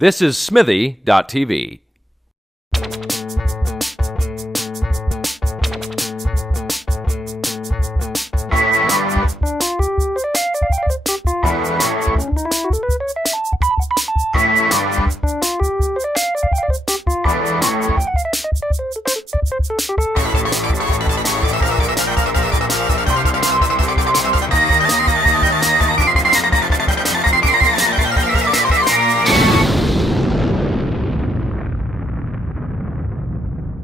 This is Smithy.tv.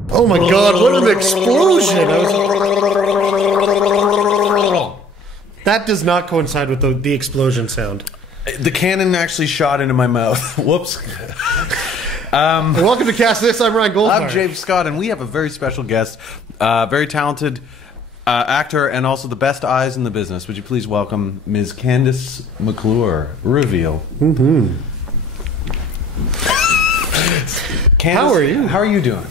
Oh my God, what an explosion! That does not coincide with the explosion sound. The cannon actually shot into my mouth. Whoops. Welcome to Cast This. I'm Ryan Goldfarb. I'm James Scott, and we have a very special guest, very talented actor, and also the best eyes in the business. Would you please welcome Ms. Candyse McClure? Reveal. Mm-hmm. Candyse, how are you? How are you doing?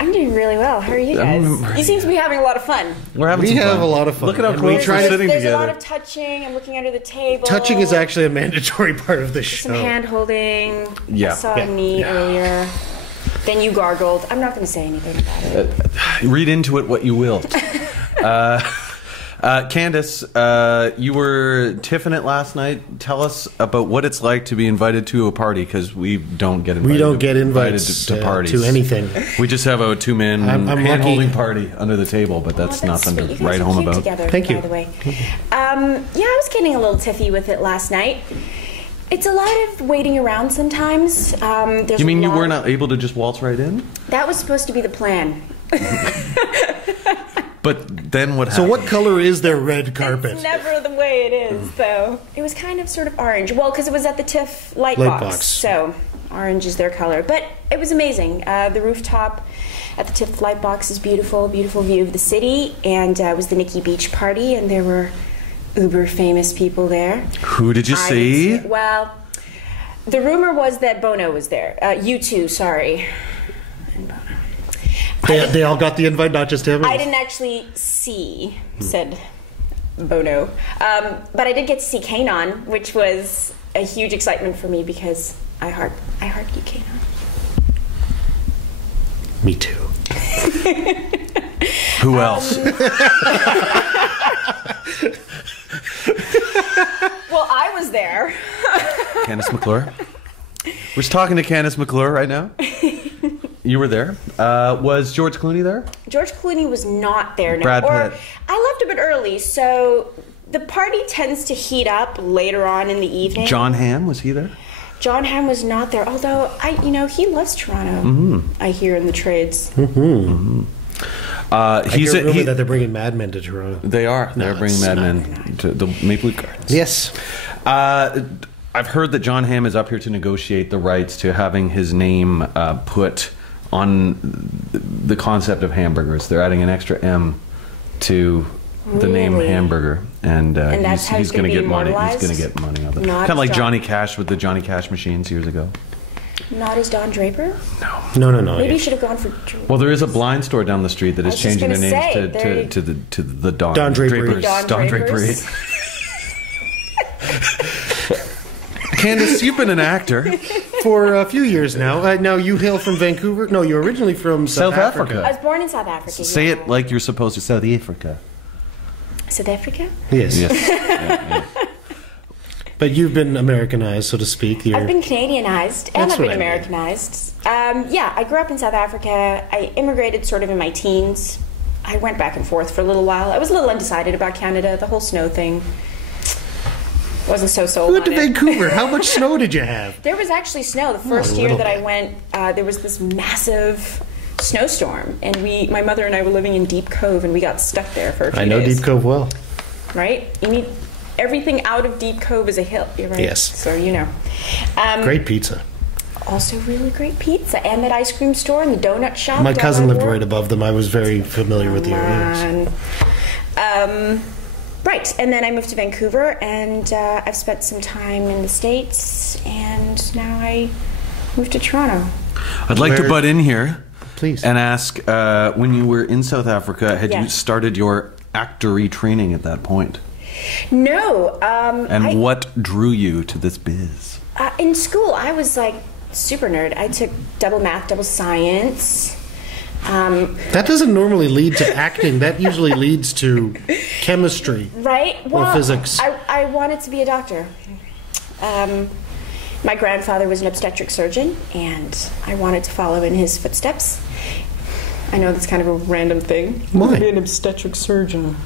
I'm doing really well. How are you guys? You seem to be having a lot of fun. We're having we some have fun. a lot of fun. Look at how close we're sitting There's together. a lot of touching. I'm looking under the table. Touching is actually a mandatory part of the show. Some hand holding. Yeah. I saw a knee earlier. Then you gargled. I'm not going to say anything about it. Read into it what you will. Candyse, you were tiffing it last night. Tell us about what it's like to be invited to a party, because we don't get invited. We don't get invites to parties. to anything. We just have a two-man hand-holding party under the table, but that's nothing to write home about. Together, Thank you. By the way, yeah, I was getting a little tiffy with it last night. It's a lot of waiting around sometimes. You mean you were not able to just waltz right in? That was supposed to be the plan. But then what happened? So what color is their red carpet? It's never the way it is, though. It was kind of sort of orange. Well, because it was at the TIFF light box. So orange is their color. But it was amazing. The rooftop at the TIFF light box is beautiful, beautiful view of the city. And it was the Nikki Beach party, and there were uber famous people there. Who did you see? Well, the rumor was that Bono was there. U2, sorry. And Bono. They all got the invite, not just him? I didn't actually see, said Bono. But I did get to see Kanon, which was a huge excitement for me because I heart you, Kanon. Me too. Who else? Well, I was there. Candyse McClure. We're talking to Candyse McClure right now. You were there. Was George Clooney there? George Clooney was not there. No. Brad Pitt. Or I left a bit early, so the party tends to heat up later on in the evening. John Hamm, was he there? John Hamm was not there, although he loves Toronto. Mm-hmm. I hear in the trades. Mm-hmm. I hear a rumor that they're bringing Mad Men to Toronto. They are. They're bringing Mad Men to the Maple Leaf Gardens. Yes. I've heard that John Hamm is up here to negotiate the rights to having his name put on the concept of hamburgers. They're adding an extra M to the name hamburger, and he's going to get money. He's going to get money on it. Kind of like Johnny Cash with the Johnny Cash machines years ago. Not as Don Draper? No. Maybe you should have gone for... Well, there is a blind store down the street that is changing their names to the Don Drapers. Don Drapers. Candyse, you've been an actor for a few years now. Now, you hail from Vancouver? No, you're originally from South Africa. I was born in South Africa. Say it like you're supposed to. South Africa. South Africa? Yes. Yeah. But you've been Americanized, so to speak. I've been Canadianized, and I've been Americanized. Yeah, I grew up in South Africa. I immigrated sort of in my teens. I went back and forth for a little while. I was a little undecided about Canada, the whole snow thing. Wasn't so sold on it. You went to Vancouver. How much snow did you have? There was actually snow. The first year that I went, there was this massive snowstorm, and my mother and I were living in Deep Cove, and we got stuck there for a few days. I know Deep Cove well. Right? You need everything out of Deep Cove is a hill, right? Yes. So you know. Great pizza. Also really great pizza, and that ice cream store and the donut shop. My cousin lived right above them. I was very familiar with the areas. Right, and then I moved to Vancouver, and I've spent some time in the States, and now I moved to Toronto. I'd like to butt in here, please, and ask, when you were in South Africa, had you started your actory training at that point? No. And what drew you to this biz? In school, I was like super nerd. I took double math, double science. That doesn't normally lead to acting. That usually leads to chemistry, right? Well, or physics. I wanted to be a doctor. My grandfather was an obstetric surgeon, and I wanted to follow in his footsteps. I know that's kind of a random thing. Why? Be an obstetric surgeon.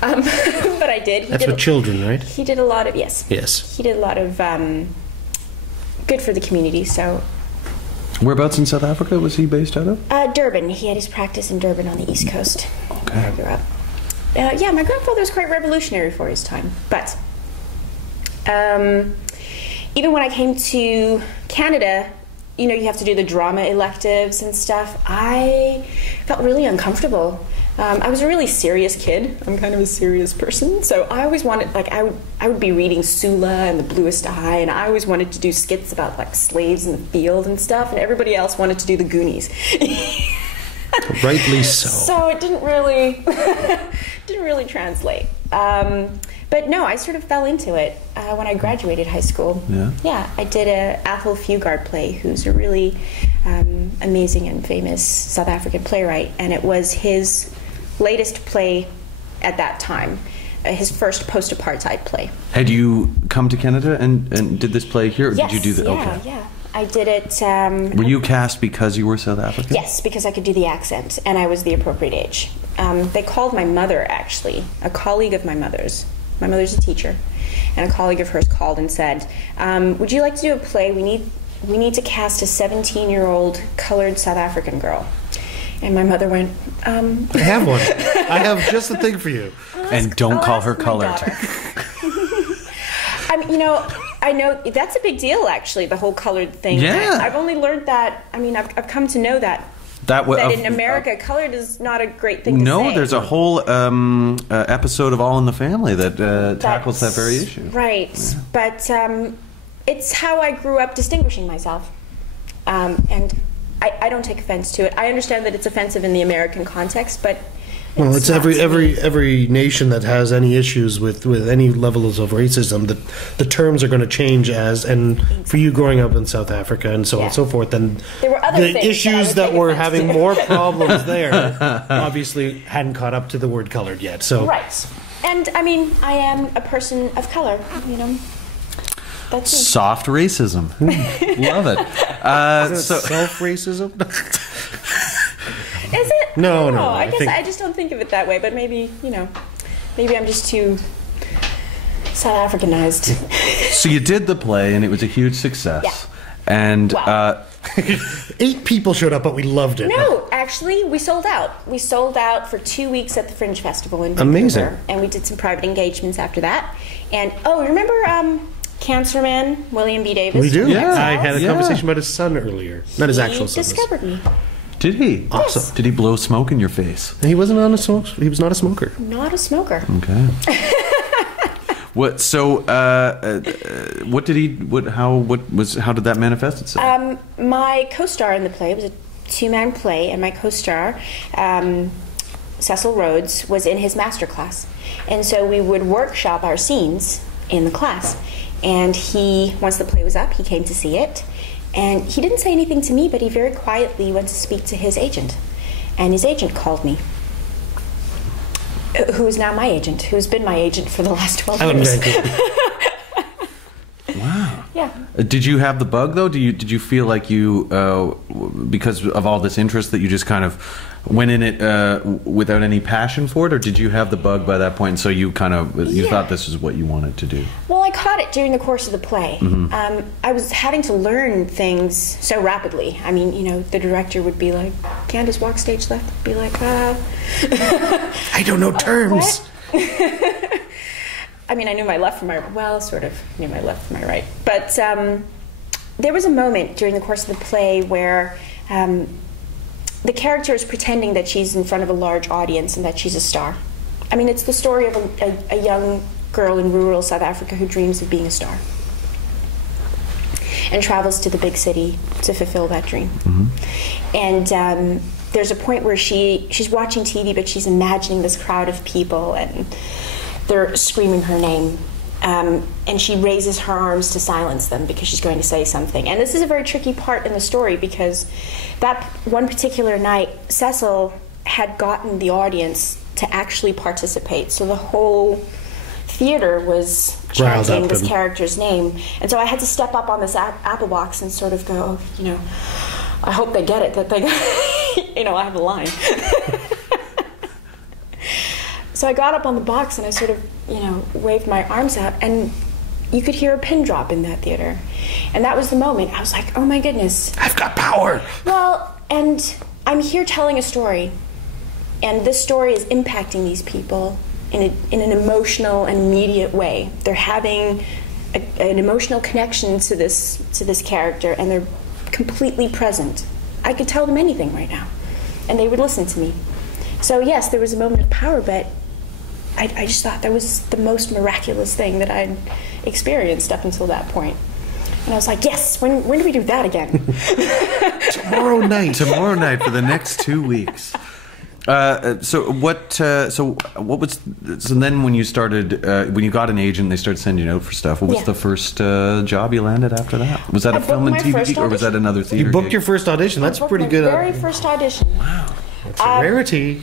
But I did. That's with children, right? He did a lot of, yes. Yes. He did a lot of good for the community, so. Whereabouts in South Africa was he based out of? Durban. He had his practice in Durban on the East Coast. Okay. Where I grew up. Yeah, my grandfather was quite revolutionary for his time. But even when I came to Canada, you know, you have to do the drama electives and stuff. I felt really uncomfortable. I was a really serious kid. I'm kind of a serious person, so I always wanted, like, I would be reading Sula and The Bluest Eye, and I always wanted to do skits about like slaves in the field and stuff, and everybody else wanted to do the Goonies. Rightly so. So it didn't really translate. But no, I sort of fell into it when I graduated high school. Yeah. Yeah, I did a Athol Fugard play, who's a really amazing and famous South African playwright, and it was his latest play at that time, his first post-apartheid play. Had you come to Canada and did this play here? Or Yes, did you do that? yeah, Okay. yeah. I did it. Were you cast because you were South African? Yes, because I could do the accent, and I was the appropriate age. They called my mother, actually, a colleague of my mother's. My mother's a teacher, and a colleague of hers called and said, "Would you like to do a play? We need to cast a 17-year-old colored South African girl." And my mother went, I have one. I have just the thing for you. And don't call her ask my colored. daughter. You know, I know that's a big deal, actually, the whole colored thing. Yeah. I've only learned that. I mean, I've come to know that That in America, colored is not a great thing to say. No, there's a whole episode of All in the Family that tackles that very issue. Right, yeah. But it's how I grew up distinguishing myself, and I don't take offense to it. I understand that it's offensive in the American context, but well, it's every nation that has any issues with any levels of racism. The terms are going to change and for you growing up in South Africa and so on and so forth, then there were other the issues that were having more problems there obviously hadn't caught up to the word colored yet. So right, and I mean, I am a person of color. You know, that's soft racism. Love it. Self-racism. Is it? No. I guess I just don't think of it that way. But maybe, you know, maybe I'm just too South Africanized. So you did the play, and it was a huge success. Yeah. And 8 people showed up, but we loved it. No, actually, we sold out. We sold out for 2 weeks at the Fringe Festival in Vancouver. Amazing. And we did some private engagements after that. And remember Cancerman William B. Davis? We do. Yeah. I had a conversation about his son earlier. Not his actual son. He discovered me. did he? Awesome. Yes. Did he blow smoke in your face? He wasn't on a smoke. He was not a smoker. Not a smoker. Okay. What? So, what did he? How did that manifest itself? My co-star in the play was a 2-man play, and my co-star, Cecil Rhodes, was in his master class, and so we would workshop our scenes in the class. And once the play was up, he came to see it, and he didn't say anything to me, but he very quietly went to speak to his agent, and his agent called me. Who is now my agent, who's been my agent for the last 12 years. Wow. Yeah. Did you have the bug, though? Did you feel like you, because of all this interest, that you just kind of went in it without any passion for it, or did you have the bug by that point, and so you kind of, you thought this is what you wanted to do? Well, I caught it during the course of the play. Mm-hmm. I was having to learn things so rapidly. I mean, the director would be like, Candyse, walk stage left. I'd be like, I don't know terms. What? I mean, I knew my left from my right. Well, sort of knew my left from my right. But there was a moment during the course of the play where the character is pretending that she's in front of a large audience and that she's a star. I mean, it's the story of a young girl in rural South Africa who dreams of being a star and travels to the big city to fulfill that dream. Mm-hmm. And there's a point where she's watching TV, but she's imagining this crowd of people, and they're screaming her name. and she raises her arms to silence them because she's going to say something. And this is a very tricky part in the story because that one particular night, Cecil had gotten the audience to actually participate. So the whole theater was chanting this character's name. And so I had to step up on this apple box and sort of go, you know, I hope they get it, that they, you know, I have a line. So I got up on the box and I sort of, you know, waved my arms out, and you could hear a pin drop in that theater. And that was the moment. I was like, oh my goodness. I've got power. Well, and I'm here telling a story, and this story is impacting these people in an emotional and immediate way. They're having an emotional connection to this character, and they're completely present. I could tell them anything right now, and they would listen to me. So yes, there was a moment of power, but I just thought that was the most miraculous thing that I'd experienced up until that point. And I was like, yes, when do we do that again? Tomorrow night. Tomorrow night for the next 2 weeks. So then when you started, when you got an agent, they started sending you out for stuff. What was the first job you landed after that? Was that a film and TV gig, or was that another theater? You booked gig? your first audition. That's pretty good. Very first audition. Wow, it's a rarity.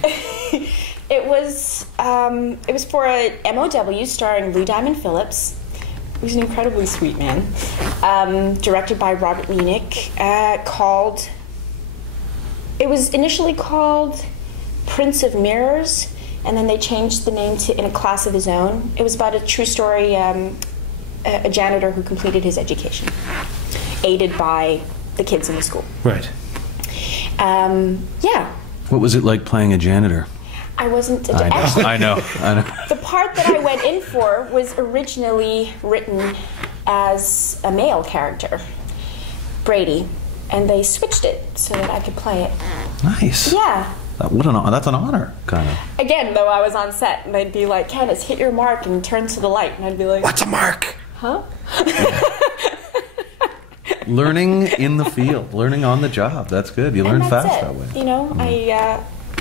It was for a MOW starring Lou Diamond Phillips, who's an incredibly sweet man, directed by Robert Leanick. It was initially called Prince of Mirrors, and then they changed the name to In a Class of His Own. It was about a true story, a janitor who completed his education, aided by the kids in the school. Right. Yeah. What was it like playing a janitor? I wasn't a I know. The part that I went in for was originally written as a male character, Brady, and they switched it so that I could play it. Nice. Yeah. That's an honor, kind of. Again, though, I was on set, and they'd be like, Candyse, hit your mark and turn to the light. And I'd be like, what's a mark? Huh? Learning in the field, learning on the job. That's good. You learn fast that way. You know,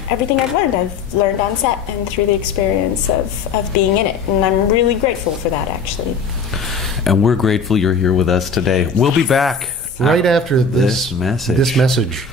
everything I've learned on set and through the experience of being in it. And I'm really grateful for that, actually. And we're grateful you're here with us today. We'll be back right after this message.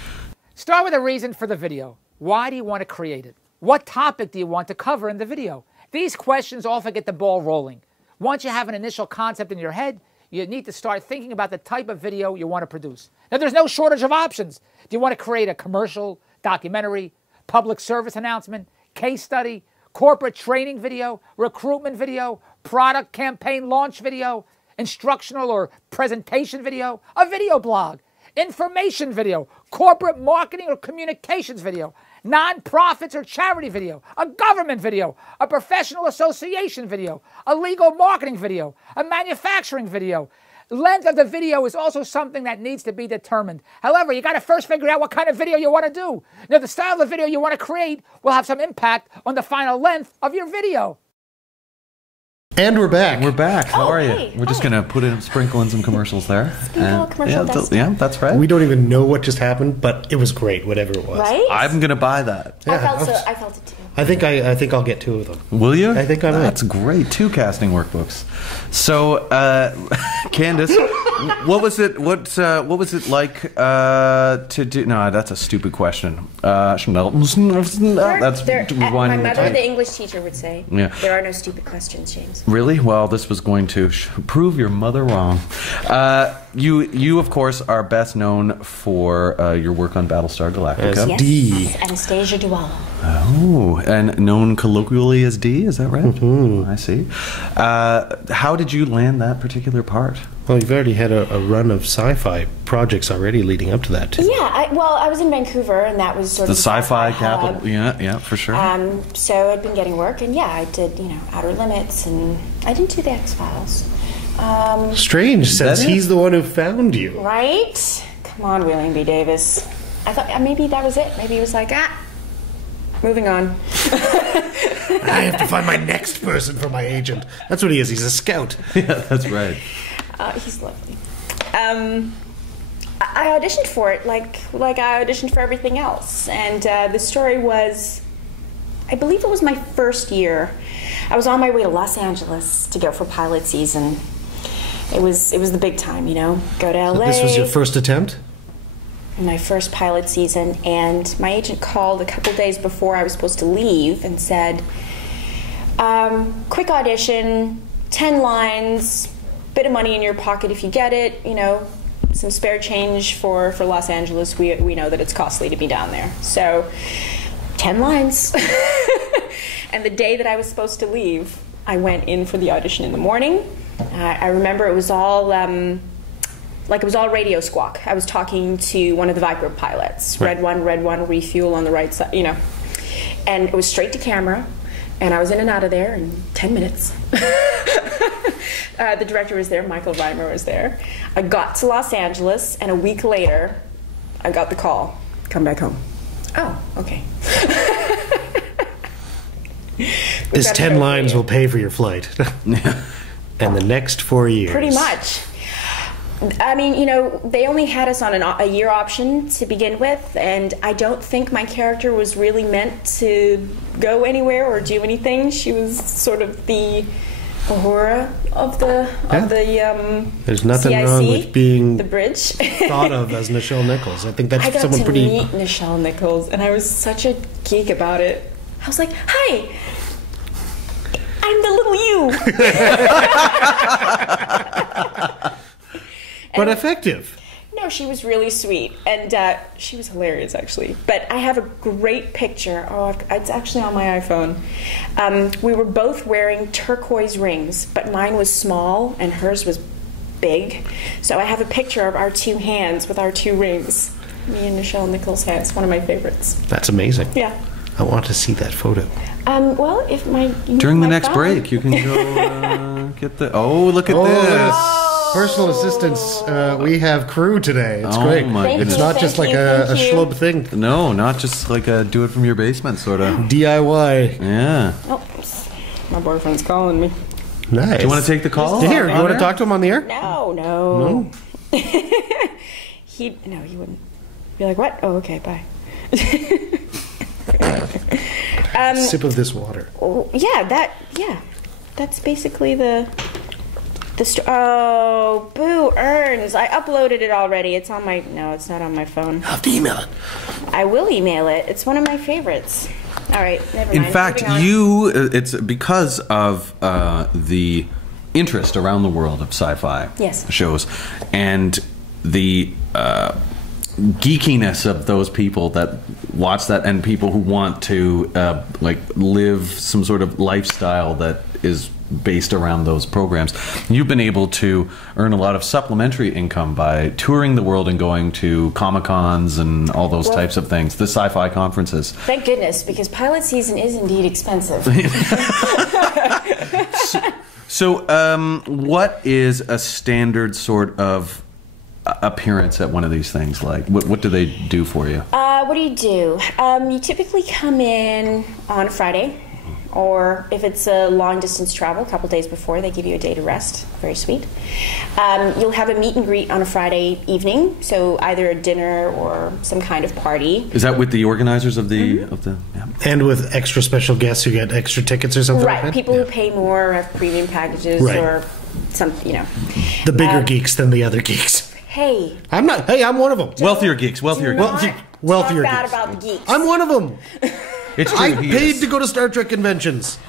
Start with a reason for the video. Why do you want to create it? What topic do you want to cover in the video? These questions often get the ball rolling. Once you have an initial concept in your head, you need to start thinking about the type of video you want to produce. Now, there's no shortage of options. Do you want to create a commercial, documentary, public service announcement, case study, corporate training video, recruitment video, product campaign launch video, instructional or presentation video, a video blog, information video, corporate marketing or communications video, non-profits or charity video, a government video, a professional association video, a legal marketing video, a manufacturing video? Length of the video is also something that needs to be determined. However, you got to first figure out what kind of video you want to do. Now, the style of video you want to create will have some impact on the final length of your video. And we're back. We're back. How are you? Hey. We're just going to sprinkle in some commercials there. Commercial that's right. We don't even know what just happened, but it was great, whatever it was. Right? I'm going to buy that. Yeah, I felt it too. I think I'll get 2 of them. Will you? I think I might. That's great. 2 casting workbooks. So, Candyse, what was it like to do? No, that's a stupid question. That's My rewinding mother, the English teacher, would say, there are no stupid questions, James. Really? Well, this was going to prove your mother wrong. You of course, are best known for your work on Battlestar Galactica. Yes. D. Anastasia Dualo. Oh, and known colloquially as D, is that right? Mm-hmm. I see. How did you land that particular part? Well, you've already had a run of sci-fi projects already leading up to that, too. Yeah, I was in Vancouver, and that was sort The of sci-fi hub. capital. Yeah, for sure. So I'd been getting work, and I did, Outer Limits, and I didn't do the X-Files. Strange, since he's the one who found you. Right? Come on, William B. Davis. I thought maybe that was it. Maybe he was like, moving on. I have to find my next person for my agent. That's what he is. He's a scout. Yeah, that's right. He's lovely. I auditioned for it like I auditioned for everything else. And the story was, I believe it was my first year. I was on my way to Los Angeles to go for pilot season. It was the big time, you know. Go to LA. So this was your first attempt? My first pilot season, and my agent called a couple days before I was supposed to leave and said, quick audition, 10 lines, bit of money in your pocket if you get it, you know, some spare change for Los Angeles. We know that it's costly to be down there. So 10 lines. And the day that I was supposed to leave, I went in for the audition in the morning. I remember it was all like it was all radio squawk. I was talking to one of the Viper pilots. Right. Red one, refuel on the right side, you know. And it was straight to camera, and I was in and out of there in 10 minutes. The director was there, Michael Reimer was there. I got to Los Angeles, and a week later, I got the call, come back home. Oh, okay. This 10 lines will pay for your flight. And the next 4 years. Pretty much. I mean, you know, they only had us on a year option to begin with, and I don't think my character was really meant to go anywhere or do anything. She was sort of the Uhura of the There's nothing CIC, wrong with being the bridge. thought of as Nichelle Nichols. I think that's I got someone to pretty. meet Nichelle Nichols, and I was such a geek about it. I was like, "Hi, I'm the little you." But effective. No, she was really sweet, and she was hilarious, actually. But I have a great picture. Oh, it's actually on my iPhone. We were both wearing turquoise rings, but mine was small and hers was big. So I have a picture of our two hands with our two rings. Me and Nichelle Nichols' hands. One of my favorites. That's amazing. Yeah. I want to see that photo. Well, if During the next phone. break, you can go get the. Oh, look at this. Personal assistants. We have crew today. It's great. My Thank goodness. It's not just like a thank you. schlub thing. No, not just like a do it from your basement sort of. DIY. Yeah. Oh, my boyfriend's calling me. Nice. Do you want to take the call? Here, you on want to air? talk to him on the air? No. He wouldn't. Be like, what? Oh, okay, bye. Sip of this water. Oh, yeah, that's basically the oh, boo, Earns. I uploaded it already. It's on my, no, it's not on my phone. I'll have to email it. I will email it. It's one of my favorites. All right, never mind. In fact, it's because of the interest around the world of sci-fi Yes. shows and the geekiness of those people that watch that and people who want to like live some sort of lifestyle that is based around those programs. You've been able to earn a lot of supplementary income by touring the world and going to Comic-Cons and all those types of things, the sci-fi conferences. Thank goodness, because pilot season is indeed expensive. So, what is a standard sort of appearance at one of these things like? What do they do for you? What do? You typically come in on a Friday, or if it's a long distance travel, a couple days before, they give you a day to rest. Very sweet. You'll have a meet and greet on a Friday evening, so either a dinner or some kind of party. Is that with the organizers of the yeah. And with extra special guests who get extra tickets or something like Right, that? people who pay more have premium packages Right. or some, you know. The bigger geeks than the other geeks. Hey, I'm one of them. Wealthier geeks, wealthier do geeks. not wealthier talk bad geeks. about the geeks. I'm one of them. It's true. I he paid is. to go to Star Trek conventions.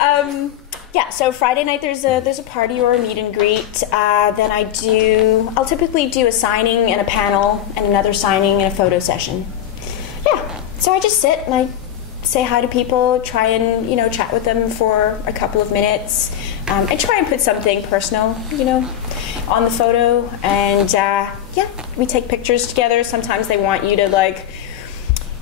Yeah, so Friday night there's a party or a meet and greet. Then I'll typically do a signing and a panel and another signing and a photo session. Yeah, so I just sit and I say hi to people, try and, chat with them for a couple of minutes. I try and put something personal, on the photo. And we take pictures together. Sometimes they want you to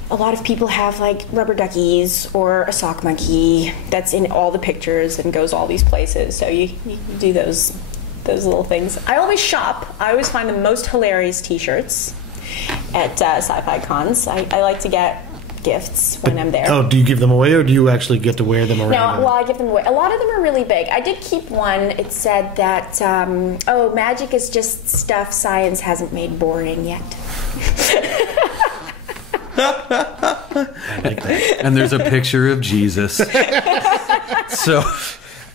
a lot of people have rubber duckies or a sock monkey that's in all the pictures and goes all these places. So you do those little things. I always shop. I always find the most hilarious t-shirts at sci-fi cons. I like to get gifts when I'm there. Oh, do you give them away or do you actually get to wear them around? No, well, I give them away. A lot of them are really big. I did keep one. It said that, magic is just stuff science hasn't made boring yet. And there's a picture of Jesus. So,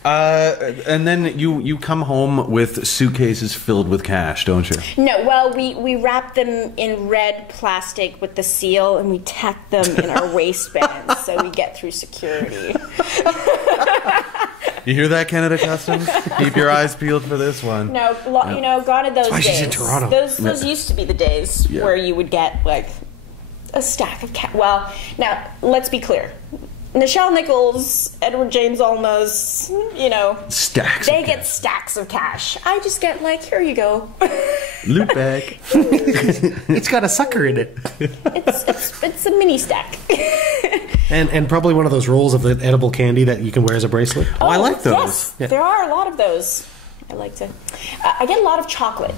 and then you come home with suitcases filled with cash, don't you? No, well, we wrap them in red plastic with the seal, and we tack them in our waistbands so we get through security. You hear that, Canada Customs? Keep your eyes peeled for this one. No, you know, gone are those That's why days. she's in Toronto. Those used to be the days where you would get like a stack of cash. Well, now let's be clear. Nichelle Nichols, Edward James Olmos, you know, Stacks. they get stacks of cash. I just get like, here you go. Loot bag. It's got a sucker in it. It's a mini stack. And probably one of those rolls of the edible candy that you can wear as a bracelet. Oh, I like those. Yes, Yeah. there are a lot of those. I like to. I get a lot of chocolate.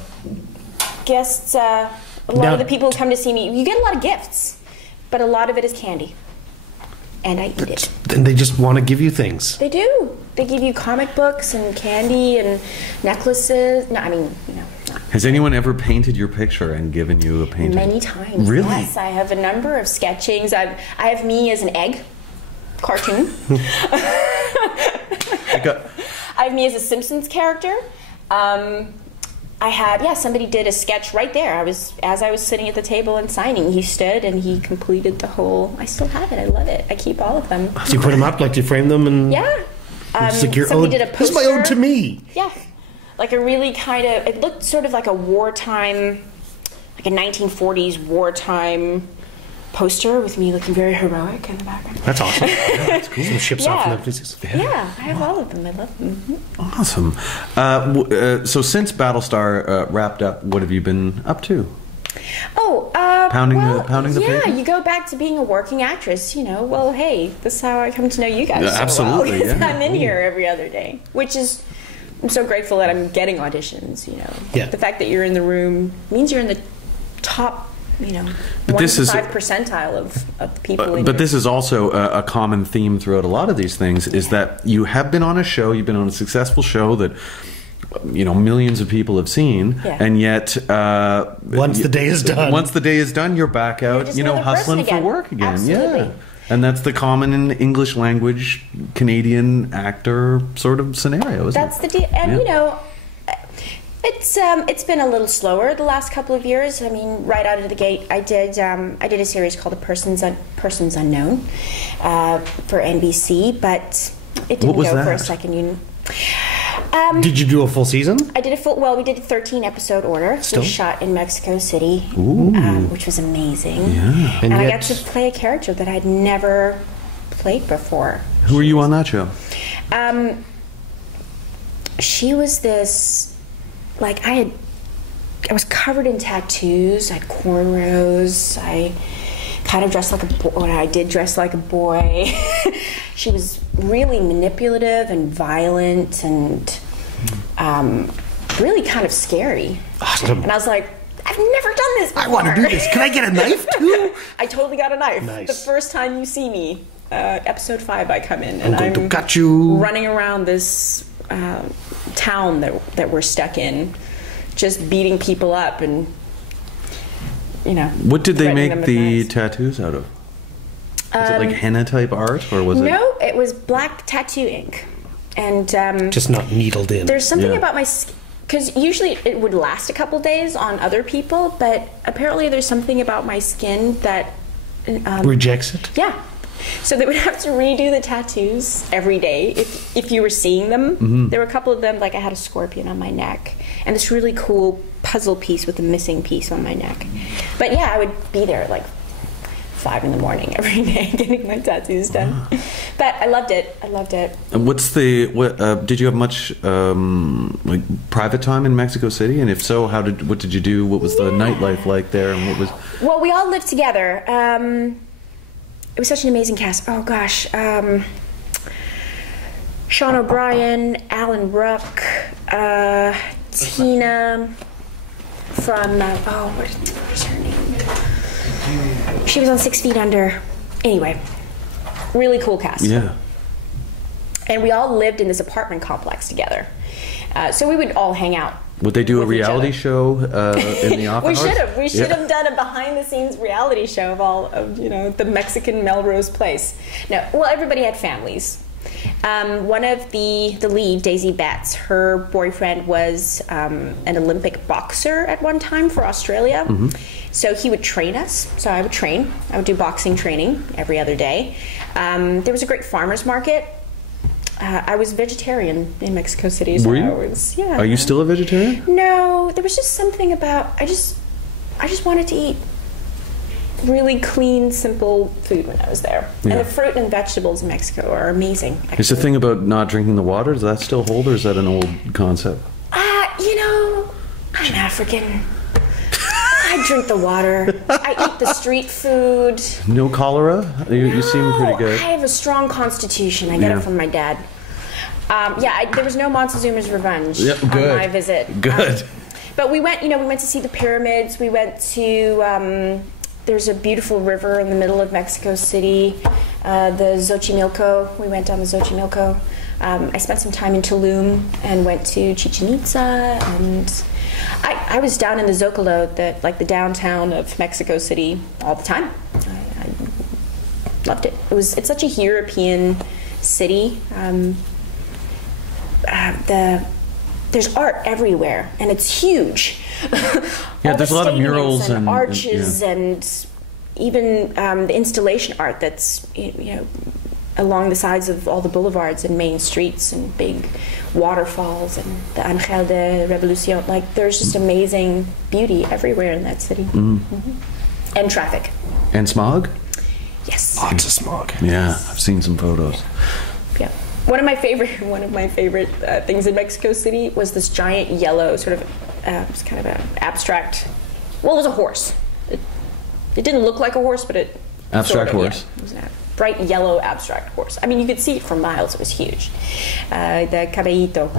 Guests, a lot of the people who come to see me, you get a lot of gifts, but a lot of it is candy. And I eat it. And they just want to give you things. They do. They give you comic books and candy and necklaces. No, I mean, you know. Has anyone ever painted your picture and given you a painting? Many times. Really? Yes, I have a number of sketchings. I have me as an egg cartoon. I have me as a Simpsons character. I had, somebody did a sketch right there. As I was sitting at the table and signing, he stood and he completed the whole. I still have it. I love it. I keep all of them. So you put them up, like you frame them, and Yeah. it's like your somebody ode. did a This is my poster. ode to me. Yeah. Like a really kind of, it looked sort of like a wartime, like a 1940s wartime poster with me looking very heroic in the background. That's awesome. Yeah, that's cool. Some ships off Yeah. in the Yeah, I have all of them. I love them. Awesome. So since Battlestar wrapped up, what have you been up to? Oh, Pounding well, the yeah, pavement? you go back to being a working actress, you know. Well, hey, this is how I come to know you guys Yeah, so absolutely, well. 'Cause yeah. I'm in here every other day, which is, I'm so grateful that I'm getting auditions, you know. Yeah. The fact that you're in the room means you're in the top, you know, But 1 this to is- 5 percentile of the people in But your- this is also a common theme throughout a lot of these things, is that you have been on a show, you've been on a successful show that, you know, millions of people have seen, Yeah. and yet Once the day is done. once the day is done, you're back out, just you know, another person hustling for again. work again. Absolutely. Yeah, and that's the common English language Canadian actor sort of scenario, isn't That's it? the deal. And, Yeah. you know, it's been a little slower the last couple of years. I mean, right out of the gate, I did a series called Persons Unknown for NBC, but it didn't was go for a that? second unit. Did you do a full season? I did we did a 13 episode order. Still? We shot in Mexico City, which was amazing. Yeah. And I yet- got to play a character that I'd never played before. Who were you on that show? She was this, like, I was covered in tattoos. I had cornrows. I kind of dressed like a boy. I did dress like a boy. She was really manipulative and violent and really kind of scary. Awesome. And I was like, I've never done this before. I want to do this. Can I get a knife too? I totally got a knife. Nice. The first time you see me, episode 5, I come in and I'm going to I'm cut you. running around this town that we're stuck in, just beating people up and, you know. What did they threatening make them with the knives. tattoos out of? Was it like henna type art, or was it? No, it was black tattoo ink, and Just not needled in. there's something Yeah. about my because usually it would last a couple days on other people, but apparently there's something about my skin that Rejects it. yeah. So they would have to redo the tattoos every day if you were seeing them. There were a couple of them, like I had a scorpion on my neck and this really cool puzzle piece with a missing piece on my neck. But yeah, I would be there at like 5 in the morning every day getting my tattoos done. But I loved it. I loved it. And what's the? Did you have much like private time in Mexico City? And if so, what did you do? What was the nightlife like there? And what was? Well, we all lived together. It was such an amazing cast. Oh gosh. Sean O'Brien, Alan Ruck, Tina from, what is her name? She was on 6 Feet Under. Anyway, really cool cast. Yeah. And we all lived in this apartment complex together. So we would all hang out. Would they do a with each reality other. show in the office? We should have done a behind-the-scenes reality show of the Mexican Melrose Place. No, well, everybody had families, One of the lead, Daisy Betts, her boyfriend was an Olympic boxer at one time for Australia. So he would train us. So I would train. I would do boxing training every other day. There was a great farmer's market. I was vegetarian in Mexico City. So Were you? Yeah. Are you still a vegetarian? No, there was just something about, I just wanted to eat really clean, simple food when I was there. Yeah. And the fruit and vegetables in Mexico are amazing. Is the thing about not drinking the water, does that still hold, or is that an old concept? You know, I'm African. I drink the water. I eat the street food. No cholera? You seem pretty good. I have a strong constitution. I get it from my dad. There was no Montezuma's revenge on my visit. Good. But we went to see the pyramids. We went to, there's a beautiful river in the middle of Mexico City, the Xochimilco. We went down the Xochimilco. I spent some time in Tulum and went to Chichen Itza, and I was down in the Zocalo, the downtown of Mexico City, all the time. I loved it. It's such a European city. There's art everywhere, and it's huge. Yeah, there's a lot of murals and arches, and even the installation art that's along the sides of all the boulevards and main streets and big waterfalls and the Ángel de Revolución. There's just amazing beauty everywhere in that city. And traffic. And smog? Yes. Lots of smog. Yeah, I've seen some photos. Yeah. One of my favorite things in Mexico City was this giant yellow sort of it's kind of an abstract. Well, it was a horse. It didn't look like a horse, but it abstract sort of, horse. Yeah, it was a bright yellow abstract horse. I mean, you could see it from miles. It was huge. The cabellito,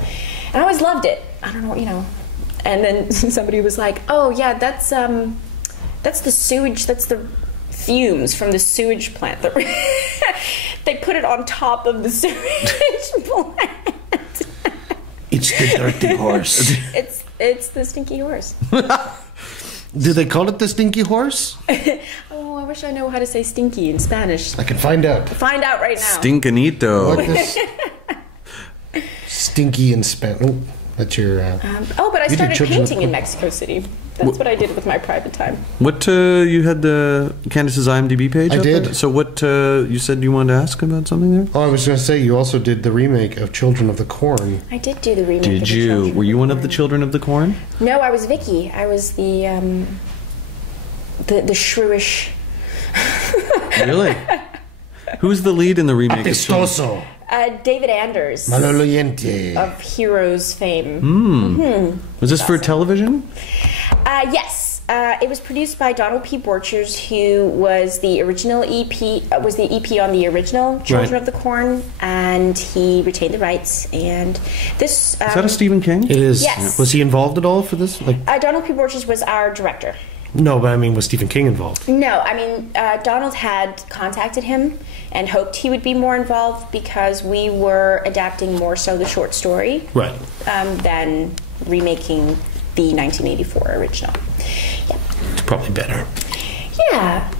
and I always loved it. I don't know, And then somebody was like, "Oh yeah, that's the sewage. That's the fumes from the sewage plant." They put it on top of the sewage plant. It's the dirty horse. It's the stinky horse. Do they call it the stinky horse? Oh, I wish I know how to say stinky in Spanish. I can find out. Find out right now. Stinkanito. What is stinky in Spanish? Oh, that's your. But I started painting in Mexico City. That's what I did with my private time. What, you had Candyse's IMDb page I up did. there? So what, you said you wanted to ask about something there? Oh, I was going to say, you also did the remake of Children of the Corn. I did do the remake. Did of the you? Children Were you of one the of the Corn. Children of the Corn? No, I was Vicky. I was the shrewish. Really? Who's the lead in the remake? of Children? Apestoso. David Anders Maloliente. of Heroes fame. Was this for television? Yes. It was produced by Donald P. Borchers, who was the original EP, was the EP on the original Children of the Corn, and he retained the rights. And this Is that a Stephen King? It is. Yes. Was he involved at all for this? Donald P. Borchers was our director. No, but I mean, was Stephen King involved? No, I mean, Donald had contacted him and hoped he would be more involved because we were adapting more so the short story Right. than remaking the 1984 original. Yeah. It's probably better. Yeah.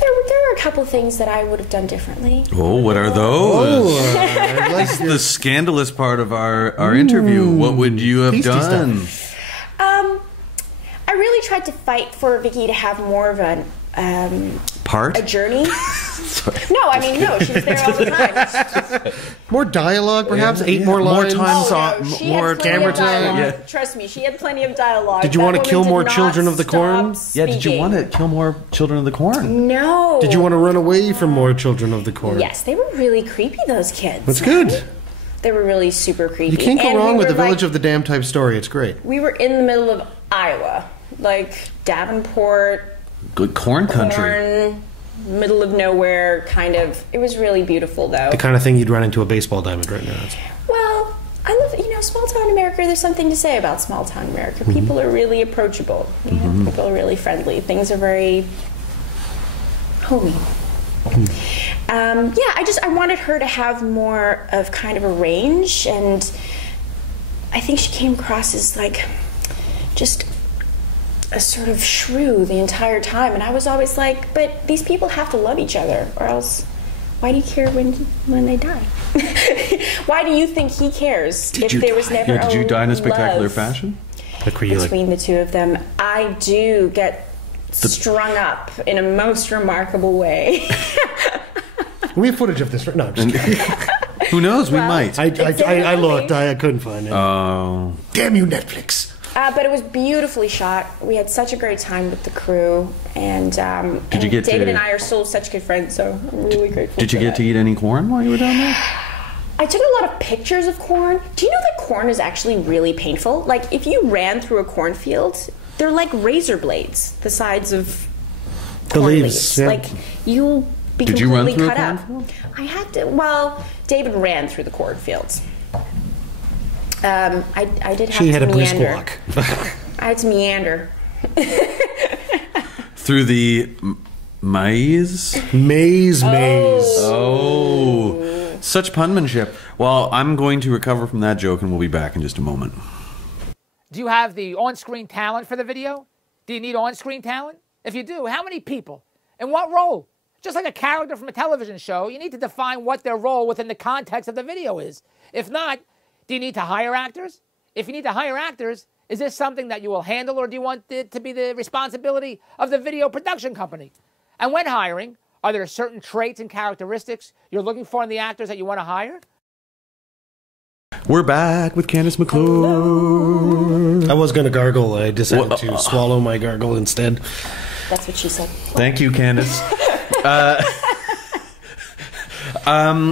There are a couple things that I would have done differently. Oh, what are those? This is the scandalous part of our interview. What would you have Tasty done? I really tried to fight for Vicky to have more of a journey. No, I mean, no, she was there all the time. More dialogue, perhaps? 8 more lines? More time, Oh, no, she more had plenty camera of time. dialogue. Yeah. Trust me, she had plenty of dialogue. Did you That want to woman kill did more not Children of the Corn? stop Yeah, did you want to speaking. kill more Children of the Corn? No. Did you want to run away from more Children of the Corn? Yes, they were really creepy, those kids. That's good. They were really super creepy. You can't go And wrong we with were the Village of the Damned type story. It's great. We were in the middle of Iowa, like Davenport, Good corn country. corn, middle of nowhere, kind of. It was really beautiful, though. The kind of thing you'd run into a baseball diamond right now. Well, I love, small town America. There's something to say about small town America. People are really approachable. People are really friendly. Things are very homey. I wanted her to have more of kind of a range, and I think she came across as like just a sort of shrew the entire time, and I was always like, but these people have to love each other, or else Why do you care when they die? Why do you think he cares if there was never Did you die in a spectacular love fashion? between the two of them? I do get strung up in a most remarkable way. We have footage of this. No, I'm just kidding. Who knows? We might. I looked. I couldn't find it. Oh. Damn you, Netflix. But it was beautifully shot. We had such a great time with the crew, and David and I are still such good friends. So I'm really grateful. Did you get to eat any corn while you were down there? I took a lot of pictures of corn. Do you know that corn is actually really painful? Like if you ran through a cornfield, they're like razor blades, the sides of corn leaves. Yeah. Like you'll be Did you run completely through a cut up. cornfield? I had to. Well, David ran through the cornfields. I did have She to had a brisk meander. walk. I had to meander. Through the maize? Maze. Oh. Such penmanship. Well, I'm going to recover from that joke and we'll be back in just a moment. Do you have the on-screen talent for the video? Do you need on-screen talent? If you do, how many people? In what role? Just like a character from a television show, you need to define what their role within the context of the video is. If not, do you need to hire actors? If you need to hire actors, is this something that you will handle, or do you want it to be the responsibility of the video production company? And when hiring, are there certain traits and characteristics you're looking for in the actors that you want to hire? We're back with Candice McClure. I was going to gargle. I decided to swallow my gargle instead. That's what she said. Thank you, Candice.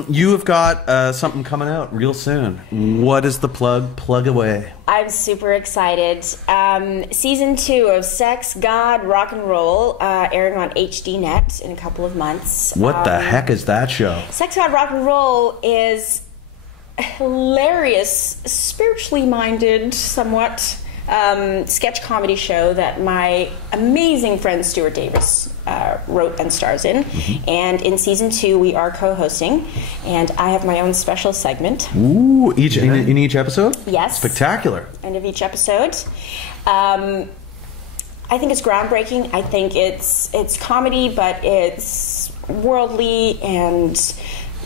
You have got something coming out real soon. What is the plug? Plug away. I'm super excited. Season 2 of Sex, God, Rock and Roll, airing on HDNet in a couple of months. What the heck is that show? Sex, God, Rock and Roll is a hilarious, spiritually minded, somewhat sketch comedy show that my amazing friend Stuart Davis wrote and stars in. And in season 2, we are co-hosting, and I have my own special segment. Ooh, in each episode? Yes. Spectacular. End of each episode. I think it's groundbreaking. I think it's comedy, but it's worldly and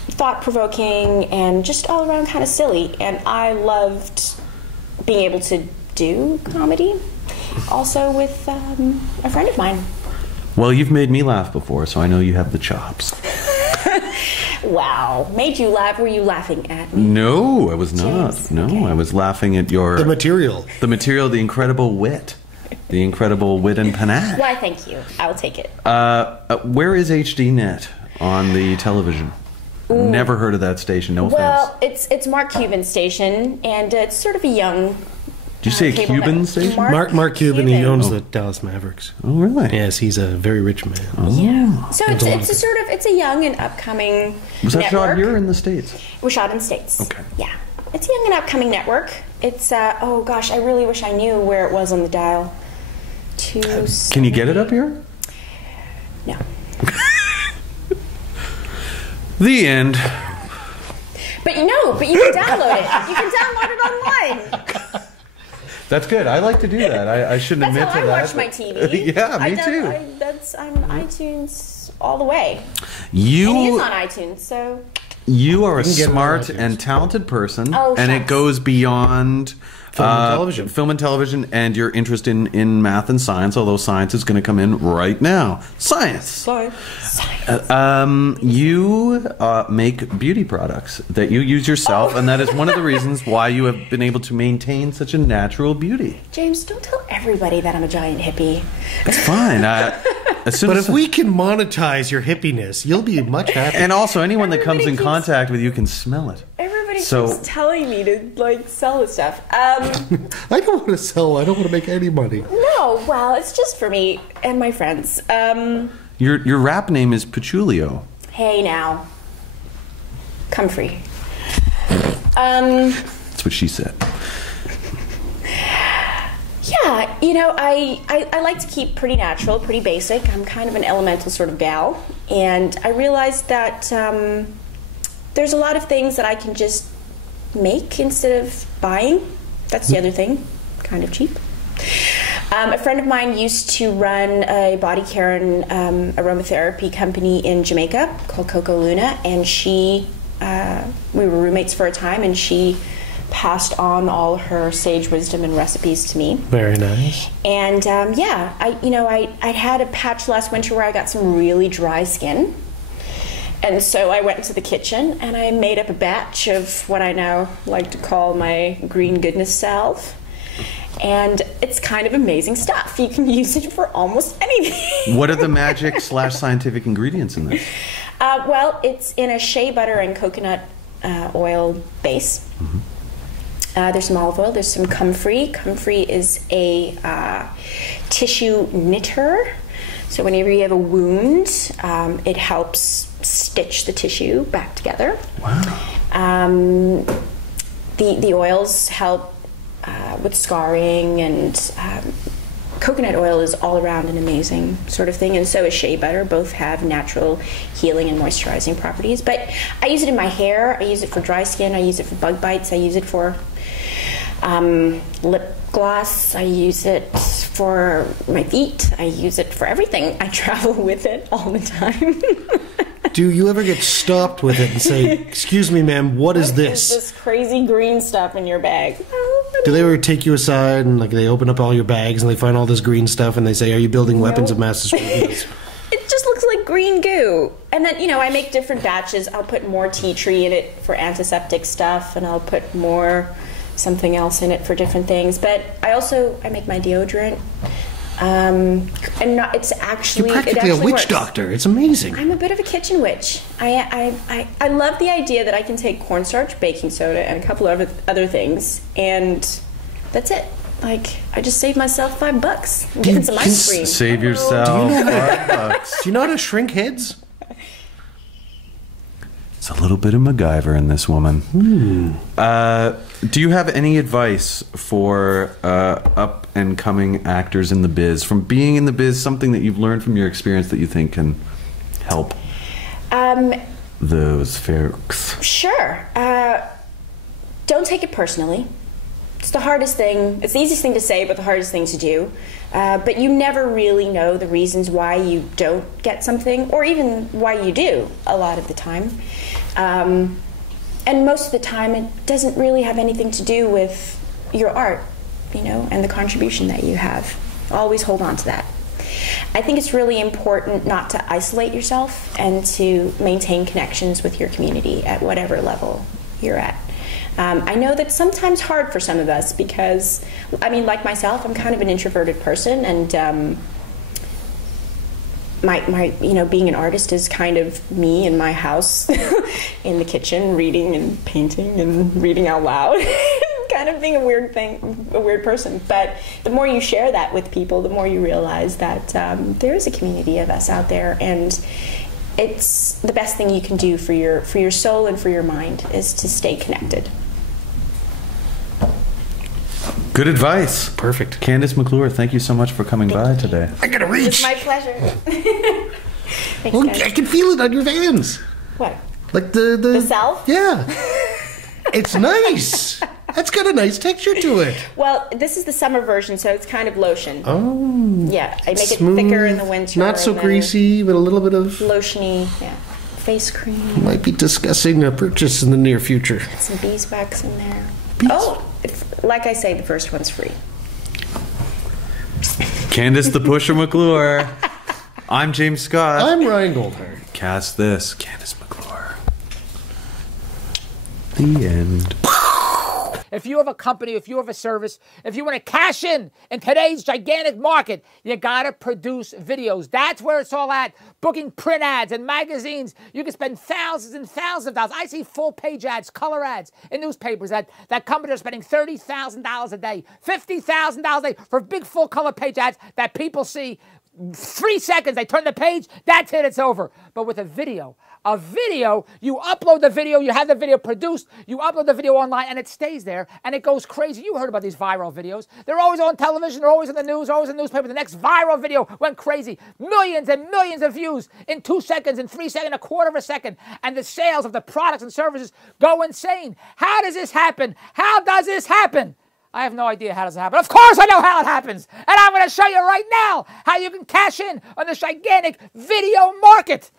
thought-provoking and just all around kind of silly. And I loved being able to do comedy also with a friend of mine. Well, you've made me laugh before, so I know you have the chops. Wow. Made you laugh? Were you laughing at me? No, I was not. James, No, okay. I was laughing at your... The material. The material, the incredible wit. The incredible wit and panache. Why, thank you. I'll take it. Where is HDNet on the television? Never heard of that station, no offense. Well, it's Mark Cuban's station, and it's sort of a young... Did you say a cable Cuban net- station? Mark Cuban, he owns the Dallas Mavericks. Oh, really? Yes, he's a very rich man. Yeah. So it's a sort of, it's a young and upcoming Was that network. shot here or in the States? It was shot in the States. Okay. Yeah. It's a young and upcoming network. It's, oh gosh, I really wish I knew where it was on the dial. Can you get it up here? No. The end. But you can download it. You can download it online. That's good. I like to do that. I shouldn't That's admit how to that. I watch my TV. Yeah, me too. I'm iTunes all the way. And it You is on iTunes, so... you are a can get it on smart iTunes. and talented person, Oh, and it shucks. goes beyond Film and television. film and television, and your interest in math and science. Although science is going to come in right now. Science. You make beauty products that you use yourself, and that is one of the reasons why you have been able to maintain such a natural beauty. James, don't tell everybody that I'm a giant hippie. It's fine. As soon But as if we can monetize your hippiness, you'll be much happier. and also anyone that comes in Everybody keeps- contact with you can smell it. Everybody So- keeps telling me to, like, sell this stuff. I don't want to sell. I don't want to make any money. No, well, it's just for me and my friends. Your rap name is Patchoulio. Hey, now. Come free. That's what she said. Yeah, you know, I like to keep pretty natural, pretty basic. I'm kind of an elemental sort of gal. And I realized that there's a lot of things that I can just make instead of buying. That's the other thing. Kind of cheap. A friend of mine used to run a body care and aromatherapy company in Jamaica called Coco Luna, and we were roommates for a time, and she passed on all her sage wisdom and recipes to me. Very nice. And I'd had a patch last winter where I got some really dry skin. And so I went into the kitchen and I made up a batch of what I now like to call my green goodness salve. And it's kind of amazing stuff. You can use it for almost anything. What are the magic / scientific ingredients in this? Well, it's in a shea butter and coconut oil base. Mm-hmm. There's some olive oil, there's some comfrey. Comfrey is a tissue knitter. So whenever you have a wound, it helps stitch the tissue back together. Wow. The oils help with scarring, and coconut oil is all around an amazing sort of thing, and so is shea butter. Both have natural healing and moisturizing properties. But I use it in my hair, I use it for dry skin, I use it for bug bites, I use it for lip gloss, I use it for my feet, I use it for everything. I travel with it all the time. Do you ever get stopped with it and say, "Excuse me, ma'am, what is this?" This crazy green stuff in your bag. Do they ever take you aside and they open up all your bags and they find all this green stuff and they say, "Are you building weapons of mass destruction?" It just looks like green goo. And then, I make different batches. I'll put more tea tree in it for antiseptic stuff, and I'll put more something else in it for different things. But I make my deodorant. It's actually... You're practically a witch doctor. It's amazing. I'm a bit of a kitchen witch. I love the idea that I can take cornstarch, baking soda, and a couple of other things, and that's it. I just saved myself $5. I'm getting some ice cream. Save yourself $5. Do you know how to shrink heads? It's a little bit of MacGyver in this woman. Do you have any advice for up and coming actors in the biz, from being in the biz, something that you've learned from your experience that you think can help those folks? Sure. Don't take it personally. It's the hardest thing. It's the easiest thing to say, but the hardest thing to do. But you never really know the reasons why you don't get something, or even why you do a lot of the time. And most of the time, it doesn't really have anything to do with your art, and the contribution that you have. Always hold on to that. I think it's really important not to isolate yourself and to maintain connections with your community at whatever level you're at. I know that's sometimes hard for some of us because, like myself, I'm kind of an introverted person, and being an artist is kind of me in my house, in the kitchen, reading and painting and reading out loud, kind of being a weird person. But the more you share that with people, the more you realize that there is a community of us out there, and it's the best thing you can do for your soul and for your mind is to stay connected. Good advice. Perfect. Kandyse McClure, thank you so much for coming by today. I gotta reach. It's my pleasure. Thanks, Well, guys. I can feel it on your Vans. What? Like the salve? Yeah. It's nice. That's got a nice texture to it. Well, this is the summer version, so it's kind of lotion. Oh. Yeah, I make Smooth, it thicker in the winter. Not so and then greasy, but a little bit of... lotiony, yeah. Face cream. Might be discussing a purchase in the near future. Some beeswax in there. Bees- Oh, like I say, the first one's free. Kandyse the Pusher McClure. I'm James Scott. I'm Ryan Goldhart. Cast this. Kandyse McClure. The end. If you have a company, if you have a service, if you want to cash in today's gigantic market, you got to produce videos. That's where it's all at. Booking print ads and magazines. You can spend thousands and thousands of dollars. I see full-page ads, color ads in newspapers that companies are spending $30,000 a day, $50,000 a day for big full-color page ads that people see. 3 seconds, they turn the page, that's it, it's over. But with a video, you upload the video, you have the video produced, you upload the video online, and it stays there, and it goes crazy. You heard about these viral videos. They're always on television, they're always in the news, always in the newspaper. The next viral video went crazy. Millions and millions of views in 2 seconds, in 3 seconds, a quarter of a second, and the sales of the products and services go insane. How does this happen? How does this happen? I have no idea how does it happen. Of course I know how it happens. And I'm going to show you right now how you can cash in on this gigantic video market.